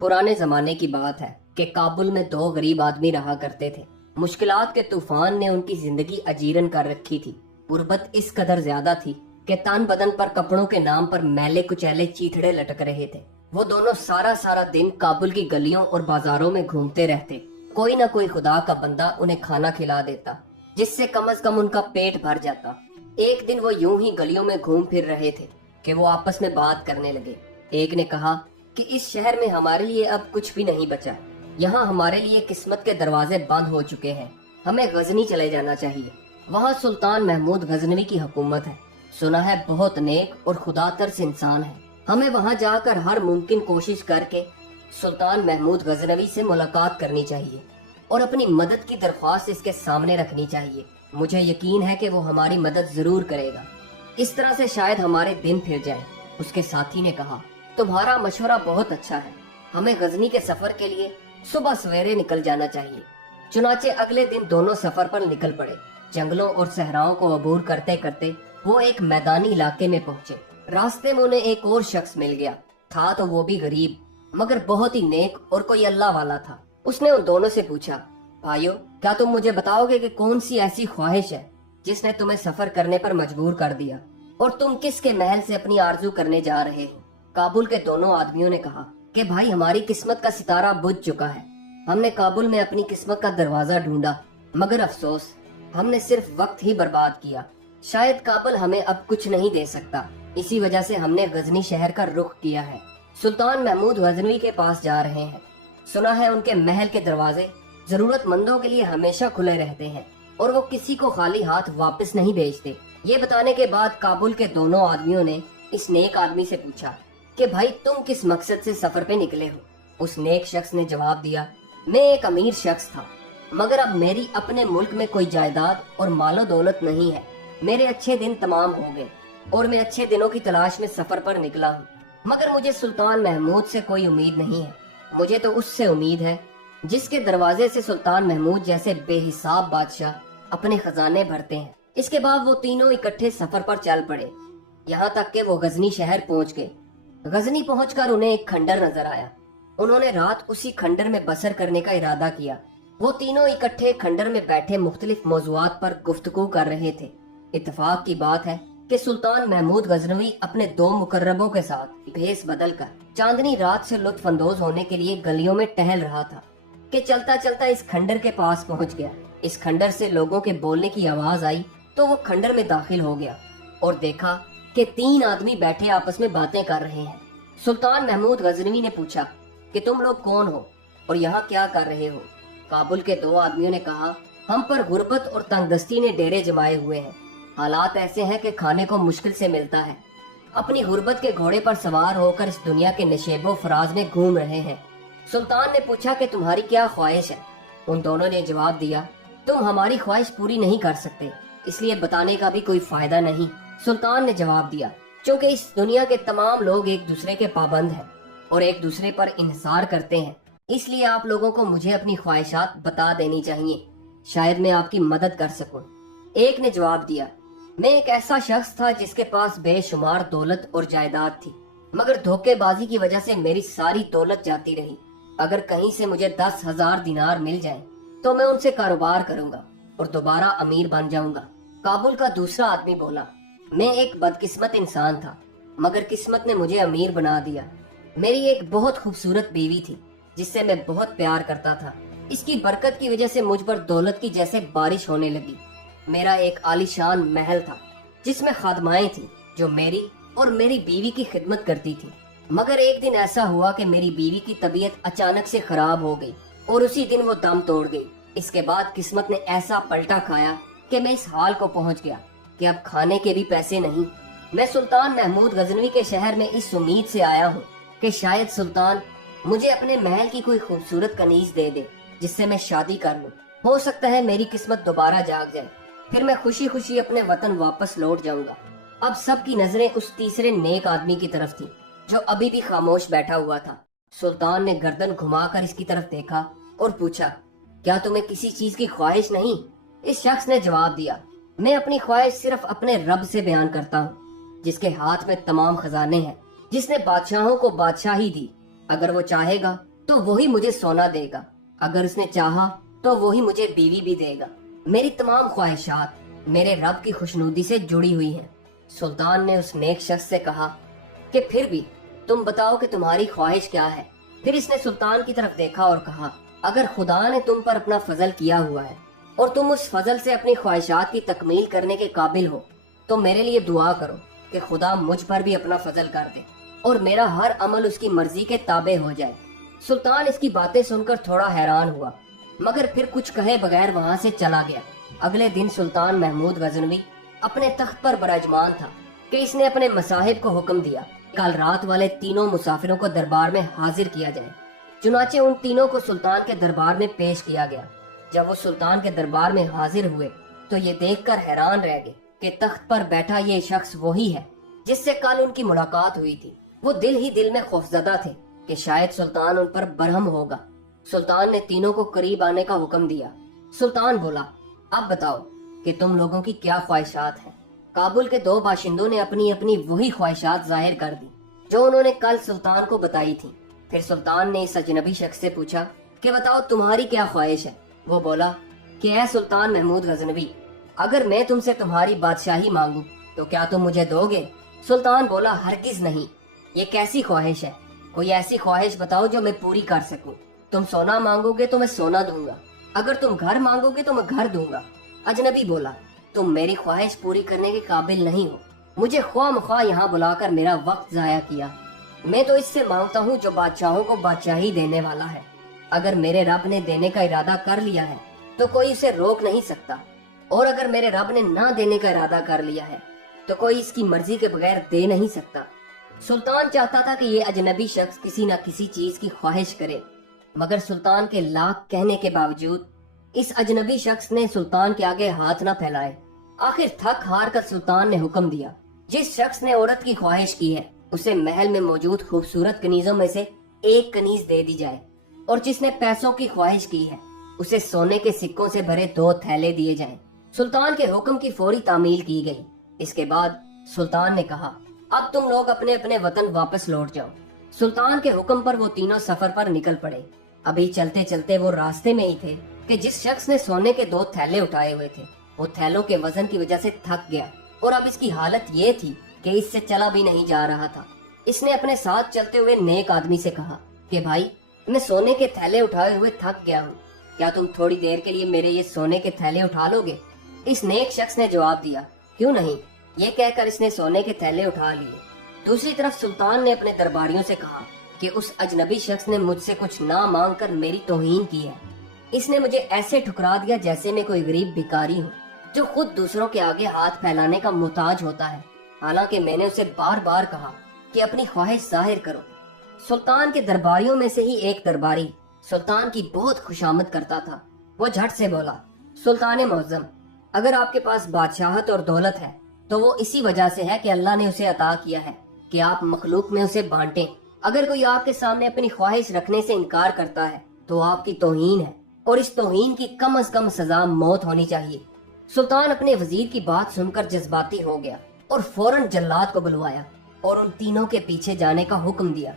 पुराने जमाने की बात है कि काबुल में दो गरीब आदमी रहा करते थे। मुश्किलात के तूफान ने उनकी जिंदगी अजीरन कर रखी थी। गुर्बत इस कदर ज्यादा थी कि तन बदन पर कपड़ों के नाम पर मैले कुचैले चीथड़े लटक रहे थे। वो दोनों सारा सारा दिन काबुल की गलियों और बाजारों में घूमते रहते। कोई न कोई खुदा का बंदा उन्हें खाना खिला देता, जिससे कम से कम उनका पेट भर जाता। एक दिन वो यूं ही गलियों में घूम फिर रहे थे कि वो आपस में बात करने लगे। एक ने कहा कि इस शहर में हमारे लिए अब कुछ भी नहीं बचा। यहाँ हमारे लिए किस्मत के दरवाजे बंद हो चुके हैं। हमें गजनी चले जाना चाहिए। वहाँ सुल्तान महमूद गजनवी की हुकूमत है। सुना है बहुत नेक और खुदा तर्स इंसान है। हमें वहाँ जाकर हर मुमकिन कोशिश करके सुल्तान महमूद गजनवी से मुलाकात करनी चाहिए और अपनी मदद की दरख्वास्त इसके सामने रखनी चाहिए। मुझे यकीन है कि वो हमारी मदद जरूर करेगा। इस तरह से शायद हमारे दिन फिर जाए। उसके साथी ने कहा, तुम्हारा मशवरा बहुत अच्छा है। हमें गजनी के सफर के लिए सुबह सवेरे निकल जाना चाहिए। चुनाचे अगले दिन दोनों सफर पर निकल पड़े। जंगलों और सहराओं को अबूर करते करते वो एक मैदानी इलाके में पहुंचे। रास्ते में उन्हें एक और शख्स मिल गया। था तो वो भी गरीब, मगर बहुत ही नेक और कोई अल्लाह वाला था। उसने उन दोनों से पूछा, भाइयों, क्या तुम मुझे बताओगे कि कौन सी ऐसी ख्वाहिश है जिसने तुम्हें सफर करने पर मजबूर कर दिया, और तुम किसके महल से अपनी आरजू करने जा रहे हो? काबुल के दोनों आदमियों ने कहा कि भाई, हमारी किस्मत का सितारा बुझ चुका है। हमने काबुल में अपनी किस्मत का दरवाजा ढूंढा, मगर अफसोस, हमने सिर्फ वक्त ही बर्बाद किया। शायद काबुल हमें अब कुछ नहीं दे सकता। इसी वजह से हमने गजनी शहर का रुख किया है। सुल्तान महमूद गजनवी के पास जा रहे हैं। सुना है उनके महल के दरवाजे जरूरतमंदों के लिए हमेशा खुले रहते हैं और वो किसी को खाली हाथ वापस नहीं भेजते। ये बताने के बाद काबुल के दोनों आदमियों ने इस नेक आदमी से पूछा कि भाई, तुम किस मकसद से सफर पे निकले हो? उस नेक शख्स ने जवाब दिया, मैं एक अमीर शख्स था, मगर अब मेरी अपने मुल्क में कोई जायदाद और मालो दौलत नहीं है। मेरे अच्छे दिन तमाम हो गए और मैं अच्छे दिनों की तलाश में सफर पर निकला हूँ। मगर मुझे सुल्तान महमूद से कोई उम्मीद नहीं है। मुझे तो उससे उम्मीद है जिसके दरवाजे से सुल्तान महमूद जैसे बेहिसाब बादशाह अपने खजाने भरते हैं। इसके बाद वो तीनों इकट्ठे सफर पर चल पड़े, यहाँ तक कि वो गजनी शहर पहुँच गए। गजनी पहुंचकर उन्हें एक खंडर नजर आया। उन्होंने रात उसी खंडर में बसर करने का इरादा किया। वो तीनों इकट्ठे खंडर में बैठे मुख्तलिफ मौजुआत पर गुफ्तगू कर रहे थे। इत्तेफाक की बात है कि सुल्तान महमूद गजनवी अपने दो मुकर्रबों के साथ भेस बदल कर चांदनी रात से लुत्फ अंदोज होने के लिए गलियों में टहल रहा था कि चलता चलता इस खंडर के पास पहुंच गया। इस खंडर से लोगों के बोलने की आवाज आई तो वो खंडर में दाखिल हो गया और देखा कि तीन आदमी बैठे आपस में बातें कर रहे हैं। सुल्तान महमूद गजनवी ने पूछा कि तुम लोग कौन हो और यहाँ क्या कर रहे हो? काबुल के दो आदमियों ने कहा, हम पर गुर्बत और तंगदस्ती ने डेरे जमाए हुए हैं। हालात ऐसे हैं कि खाने को मुश्किल से मिलता है। अपनी गुर्बत के घोड़े पर सवार होकर इस दुनिया के नशेबो फराज में घूम रहे हैं। सुल्तान ने पूछा कि तुम्हारी क्या ख्वाहिश है? उन दोनों ने जवाब दिया, तुम हमारी ख्वाहिश पूरी नहीं कर सकते, इसलिए बताने का भी कोई फायदा नहीं। सुल्तान ने जवाब दिया, क्योंकि इस दुनिया के तमाम लोग एक दूसरे के पाबंद हैं और एक दूसरे पर इंहिसार करते हैं, इसलिए आप लोगों को मुझे अपनी ख्वाहिशात बता देनी चाहिए, शायद मैं आपकी मदद कर सकूं। एक ने जवाब दिया, मैं एक ऐसा शख्स था जिसके पास बेशुमार दौलत और जायदाद थी, मगर धोखेबाजी की वजह से मेरी सारी दौलत जाती रही। अगर कहीं से मुझे 10,000 दिनार मिल जाएं, तो मैं उनसे कारोबार करूंगा और दोबारा अमीर बन जाऊंगा। काबुल का दूसरा आदमी बोला, मैं एक बदकिस्मत इंसान था, मगर किस्मत ने मुझे अमीर बना दिया। मेरी एक बहुत खूबसूरत बीवी थी जिससे मैं बहुत प्यार करता था। इसकी बरकत की वजह से मुझ पर दौलत की जैसे बारिश होने लगी। मेरा एक आलीशान महल था जिसमें खादमाएं थी जो मेरी और मेरी बीवी की खिदमत करती थी। मगर एक दिन ऐसा हुआ कि मेरी बीवी की तबीयत अचानक से खराब हो गई और उसी दिन वो दम तोड़ गई। इसके बाद किस्मत ने ऐसा पलटा खाया कि मैं इस हाल को पहुंच गया कि अब खाने के भी पैसे नहीं। मैं सुल्तान महमूद गजनवी के शहर में इस उम्मीद से आया हूँ कि शायद सुल्तान मुझे अपने महल की कोई खूबसूरत कनीज दे दे जिससे मैं शादी कर लूँ। हो सकता है मेरी किस्मत दोबारा जाग जाए, फिर मैं खुशी खुशी अपने वतन वापस लौट जाऊंगा। अब सबकी नजरें उस तीसरे नेक आदमी की तरफ थी जो अभी भी खामोश बैठा हुआ था। सुल्तान ने गर्दन घुमाकर इसकी तरफ देखा और पूछा, क्या तुम्हें किसी चीज की ख्वाहिश नहीं? इस शख्स ने जवाब दिया, मैं अपनी ख्वाहिश सिर्फ अपने रब से बयान करता हूँ जिसके हाथ में तमाम खजाने हैं, जिसने बादशाहों को बादशाही दी अगर वो चाहेगा तो वही मुझे सोना देगा, अगर उसने चाहा तो वही मुझे बीवी भी देगा। मेरी तमाम ख्वाहिशात मेरे रब की खुशनुदी से जुड़ी हुई हैं। सुल्तान ने उस नेक शख्स से कहा कि फिर भी तुम बताओ कि तुम्हारी ख्वाहिश क्या है। फिर इसने सुल्तान की तरफ देखा और कहा, अगर खुदा ने तुम पर अपना फजल किया हुआ है और तुम उस फजल से अपनी ख्वाहिशात की तकमील करने के काबिल हो, तो मेरे लिए दुआ करो कि खुदा मुझ पर भी अपना फजल कर दे और मेरा हर अमल उसकी मर्जी के ताबे हो जाए। सुल्तान इसकी बातें सुनकर थोड़ा हैरान हुआ, मगर फिर कुछ कहे बगैर वहाँ से चला गया। अगले दिन सुल्तान महमूद गजनवी अपने तख्त पर बराजमान था कि इसने अपने मसाहिब को हुक्म दिया, कल रात वाले तीनों मुसाफिरों को दरबार में हाजिर किया जाए। चुनाचे उन तीनों को सुल्तान के दरबार में पेश किया गया। जब वो सुल्तान के दरबार में हाजिर हुए तो ये देखकर हैरान रह गए कि तख्त पर बैठा ये शख्स वही है जिससे कल उनकी मुलाकात हुई थी। वो दिल ही दिल में खौफजदा थे कि शायद सुल्तान उन पर बरहम होगा। सुल्तान ने तीनों को करीब आने का हुक्म दिया। सुल्तान बोला, अब बताओ कि तुम लोगों की क्या ख्वाहिशात हैं। काबुल के दो बाशिंदों ने अपनी अपनी वही ख्वाहिशात जाहिर कर दी जो उन्होंने कल सुल्तान को बताई थी। फिर सुल्तान ने इस अजनबी शख्स से पूछा कि बताओ तुम्हारी क्या ख्वाहिश है। वो बोला कि ऐ सुल्तान महमूद गजनवी, अगर मैं तुमसे तुम्हारी बादशाही मांगू तो क्या तुम मुझे दोगे? सुल्तान बोला, हरगिज नहीं, ये कैसी ख्वाहिश है? कोई ऐसी ख्वाहिश बताओ जो मैं पूरी कर सकूं। तुम सोना मांगोगे तो मैं सोना दूंगा, अगर तुम घर मांगोगे तो मैं घर दूंगा। अजनबी बोला, तुम मेरी ख्वाहिश पूरी करने के काबिल नहीं हो। मुझे ख्वाह यहाँ बुलाकर मेरा वक्त जाया किया। मैं तो इससे मांगता हूँ जो बादशाहों को बादशाही देने वाला है। अगर मेरे रब ने देने का इरादा कर लिया है तो कोई उसे रोक नहीं सकता, और अगर मेरे रब ने ना देने का इरादा कर लिया है तो कोई इसकी मर्जी के बगैर दे नहीं सकता। सुल्तान चाहता था कि ये अजनबी शख्स किसी न किसी चीज की ख्वाहिश करे, मगर सुल्तान के लाख कहने के बावजूद इस अजनबी शख्स ने सुल्तान के आगे हाथ न फैलाए। आखिर थक हार कर सुल्तान ने हुक्म दिया, जिस शख्स ने औरत की ख्वाहिश की है उसे महल में मौजूद खूबसूरत कनीजों में से एक कनीज दे दी जाए, और जिसने पैसों की ख्वाहिश की है उसे सोने के सिक्कों से भरे 2 थैले दिए जाएं। सुल्तान के हुक्म की फौरी तामील की गई। इसके बाद सुल्तान ने कहा, अब तुम लोग अपने अपने वतन वापस लौट जाओ। सुल्तान के हुक्म पर वो तीनों सफर पर निकल पड़े। अभी चलते चलते वो रास्ते में ही थे कि जिस शख्स ने सोने के 2 थैले उठाए हुए थे वो थैलों के वजन की वजह से थक गया, और अब इसकी हालत ये थी कि इससे चला भी नहीं जा रहा था। इसने अपने साथ चलते हुए नेक आदमी से कहा कि भाई, मैं सोने के थैले उठाए हुए थक गया हूँ, क्या तुम थोड़ी देर के लिए मेरे ये सोने के थैले उठा लोगे? इस नेक शख्स ने जवाब दिया, क्यों नहीं। ये कहकर इसने सोने के थैले उठा लिए। दूसरी तरफ सुल्तान ने अपने दरबारियों से कहा कि उस अजनबी शख्स ने मुझसे कुछ ना मांग कर मेरी तौहीन की है। इसने मुझे ऐसे ठुकरा दिया जैसे मैं कोई गरीब भिखारी हूँ जो खुद दूसरों के आगे हाथ फैलाने का मुताज होता है, हालांकि मैंने उसे बार बार कहा कि अपनी ख्वाहिश जाहिर करो। सुल्तान के दरबारियों में से ही एक दरबारी सुल्तान की बहुत खुशामद करता था। वो झट से बोला, सुल्तान मुअज्जम, अगर आपके पास बादशाहत और दौलत है तो वो इसी वजह से है कि अल्लाह ने उसे अता किया है कि आप मखलूक में उसे बांटें। अगर कोई आपके सामने अपनी ख्वाहिश रखने से इनकार करता है तो आपकी तौहीन है, और इस तौहीन की कम से कम सजा मौत होनी चाहिए। सुल्तान अपने वजीर की बात सुनकर जज्बाती हो गया और फौरन जल्लाद को बुलवाया और उन तीनों के पीछे जाने का हुक्म दिया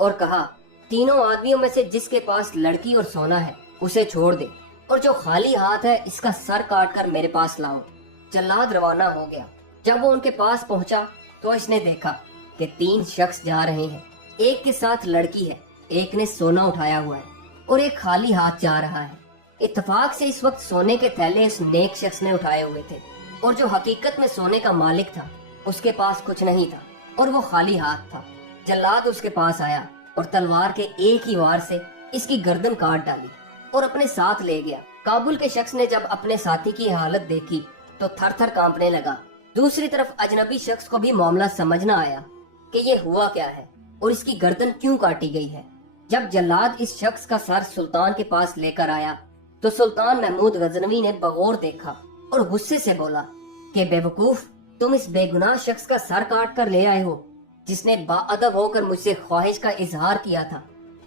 और कहा, तीनों आदमियों में से जिसके पास लड़की और सोना है उसे छोड़ दे, और जो खाली हाथ है इसका सर काट कर मेरे पास लाओ। जल्लाद रवाना हो गया। जब वो उनके पास पहुंचा तो इसने देखा कि 3 शख्स जा रहे हैं। एक के साथ लड़की है, एक ने सोना उठाया हुआ है और एक खाली हाथ जा रहा है। इत्तेफाक से इस वक्त सोने के थैले उस नेक शख्स ने उठाए हुए थे, और जो हकीकत में सोने का मालिक था उसके पास कुछ नहीं था और वो खाली हाथ था। जल्लाद उसके पास आया और तलवार के एक ही वार से इसकी गर्दन काट डाली और अपने साथ ले गया। काबुल के शख्स ने जब अपने साथी की हालत देखी तो थर थर कांपने लगा। दूसरी तरफ अजनबी शख्स को भी मामला समझ न आया कि ये हुआ क्या है और इसकी गर्दन क्यों काटी गई है। जब जल्लाद इस शख्स का सर सुल्तान के पास लेकर आया तो सुल्तान महमूद गजनवी ने बगौर देखा और गुस्से से बोला कि बेवकूफ, तुम इस बेगुनाह शख्स का सर काट कर ले आए हो जिसने बाअदब होकर मुझसे ख्वाहिश का इजहार किया था।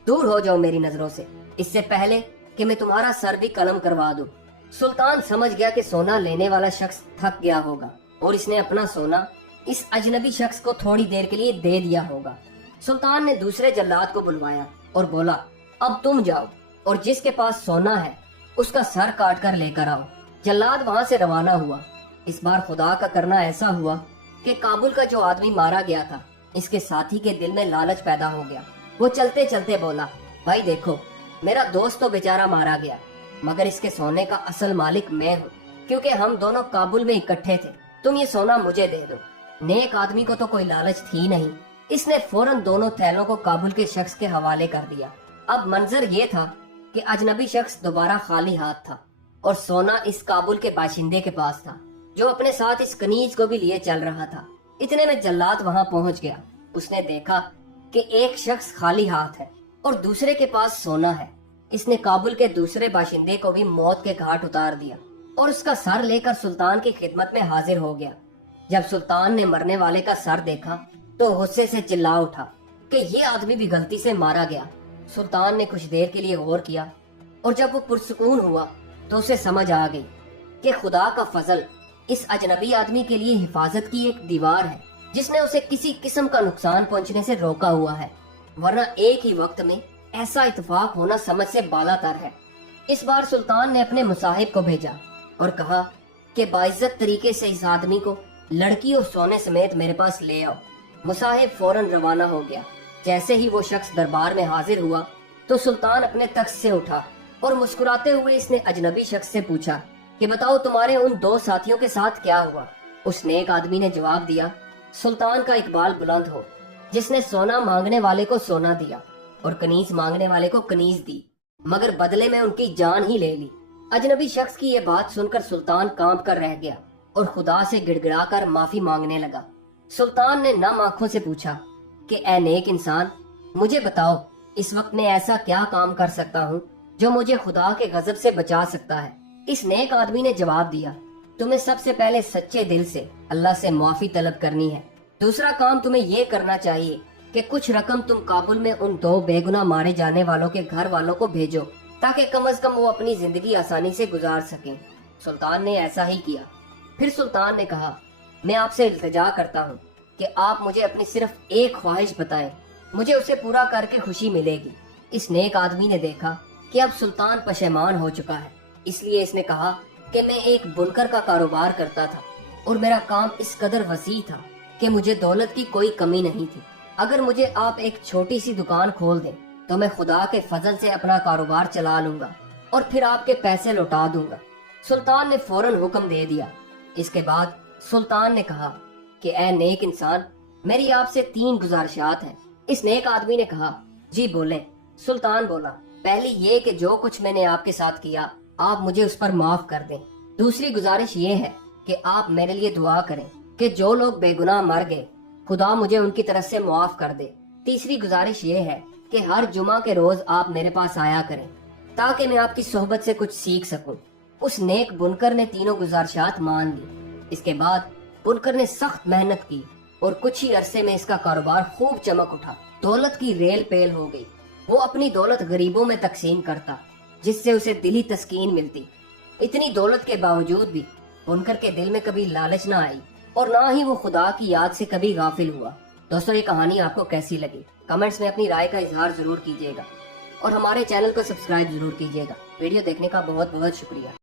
दूर हो जाओ मेरी नजरों से, इससे पहले कि मैं तुम्हारा सर भी कलम करवा दूं। सुल्तान समझ गया कि सोना लेने वाला शख्स थक गया होगा और इसने अपना सोना इस अजनबी शख्स को थोड़ी देर के लिए दे दिया होगा। सुल्तान ने दूसरे जल्लाद को बुलवाया और बोला, अब तुम जाओ और जिसके पास सोना है उसका सर काट कर लेकर आओ। जल्लाद वहां से रवाना हुआ। इस बार खुदा का करना ऐसा हुआ कि काबुल का जो आदमी मारा गया था, इसके साथी के दिल में लालच पैदा हो गया। वो चलते चलते बोला, भाई देखो, मेरा दोस्त तो बेचारा मारा गया, मगर इसके सोने का असल मालिक मैं हूँ, क्योंकि हम दोनों काबुल में इकट्ठे थे। तुम ये सोना मुझे दे दो। नेक आदमी को तो कोई लालच थी नहीं, इसने फौरन दोनों थैलों को काबुल के शख्स के हवाले कर दिया। अब मंजर ये था कि अजनबी शख्स दोबारा खाली हाथ था और सोना इस काबुल के बाशिंदे के पास था, जो अपने साथ इस कनीज को भी लिए चल रहा था। इतने में जल्लाद वहां पहुंच गया। उसने देखा कि एक शख्स खाली हाथ है और दूसरे के पास सोना है। इसने काबुल के दूसरे बाशिंदे को भी मौत के घाट उतार दिया और उसका सर लेकर सुल्तान की खिदमत में हाजिर हो गया। जब सुल्तान ने मरने वाले का सर देखा तो गुस्से से चिल्ला उठा कि ये आदमी भी गलती से मारा गया। सुल्तान ने कुछ देर के लिए गौर किया और जब वो पुरसुकून हुआ तो उसे समझ आ गई कि खुदा का फजल इस अजनबी आदमी के लिए हिफाजत की एक दीवार है, जिसने उसे किसी किस्म का नुकसान पहुंचने से रोका हुआ है, वरना एक ही वक्त में ऐसा इत्तेफाक होना समझ से बालातर है। इस बार सुल्तान ने अपने मुसाहिब को भेजा और कहा कि बाइज्जत तरीके से इस आदमी को लड़की और सोने समेत मेरे पास ले आओ। मुसाहिब फौरन रवाना हो गया। जैसे ही वो शख्स दरबार में हाजिर हुआ तो सुल्तान अपने तख्त से उठा और मुस्कुराते हुए इसने अजनबी शख्स से पूछा कि बताओ तुम्हारे उन दो साथियों के साथ क्या हुआ। उस नेक आदमी ने जवाब दिया, सुल्तान का इकबाल बुलंद हो, जिसने सोना मांगने वाले को सोना दिया और कनीज मांगने वाले को कनीज दी, मगर बदले में उनकी जान ही ले ली। अजनबी शख्स की ये बात सुनकर सुल्तान कांप कर रह गया और खुदा से गिड़गिड़ाकर माफी मांगने लगा। सुल्तान ने नम आंखों से पूछा कि ए नेक इंसान, मुझे बताओ इस वक्त मैं ऐसा क्या काम कर सकता हूँ जो मुझे खुदा के गजब से बचा सकता है। इस नेक आदमी ने जवाब दिया, तुम्हें सबसे पहले सच्चे दिल से अल्लाह से माफी तलब करनी है। दूसरा काम तुम्हें ये करना चाहिए कि कुछ रकम तुम काबुल में उन दो बेगुनाह मारे जाने वालों के घर वालों को भेजो, ताकि कम से कम वो अपनी जिंदगी आसानी से गुजार सकें। सुल्तान ने ऐसा ही किया। फिर सुल्तान ने कहा, मैं आपसे इल्तिजा करता हूँ कि आप मुझे अपनी सिर्फ एक ख्वाहिश बताएं, मुझे उसे पूरा करके खुशी मिलेगी। इस नेक आदमी ने देखा कि अब सुल्तान पशेमान हो चुका है, इसलिए इसने कहा कि मैं एक बुनकर का कारोबार करता था और मेरा काम इस कदर वसी था कि मुझे दौलत की कोई कमी नहीं थी। अगर मुझे आप एक छोटी सी दुकान खोल दें तो मैं खुदा के फजल से अपना कारोबार चला लूंगा और फिर आपके पैसे लौटा दूंगा। सुल्तान ने फौरन हुक्म दे दिया। इसके बाद सुल्तान ने कहा कि ए नेक इंसान, मेरी आपसे 3 गुजारिशात हैं। इस नेक आदमी ने कहा, जी बोले। सुल्तान बोला, पहली ये कि जो कुछ मैंने आपके साथ किया आप मुझे उस पर माफ कर दें। दूसरी गुजारिश ये है कि आप मेरे लिए दुआ करें कि जो लोग बेगुनाह मर गए खुदा मुझे उनकी तरफ से मुआफ कर दे। तीसरी गुजारिश ये है कि हर जुमा के रोज आप मेरे पास आया करें ताकि मैं आपकी सोहबत से कुछ सीख सकूं। उस नेक बुनकर ने तीनों गुजारिशात मान ली। इसके बाद बुनकर ने सख्त मेहनत की और कुछ ही अरसे में इसका कारोबार खूब चमक उठा। दौलत की रेल पेल हो गई। वो अपनी दौलत गरीबों में तकसीम करता, जिससे उसे दिली तस्कीन मिलती। इतनी दौलत के बावजूद भी बुनकर के दिल में कभी लालच न आई और ना ही वो खुदा की याद से कभी गाफिल हुआ। दोस्तों, ये कहानी आपको कैसी लगी? कमेंट्स में अपनी राय का इजहार जरूर कीजिएगा और हमारे चैनल को सब्सक्राइब जरूर कीजिएगा। वीडियो देखने का बहुत बहुत शुक्रिया।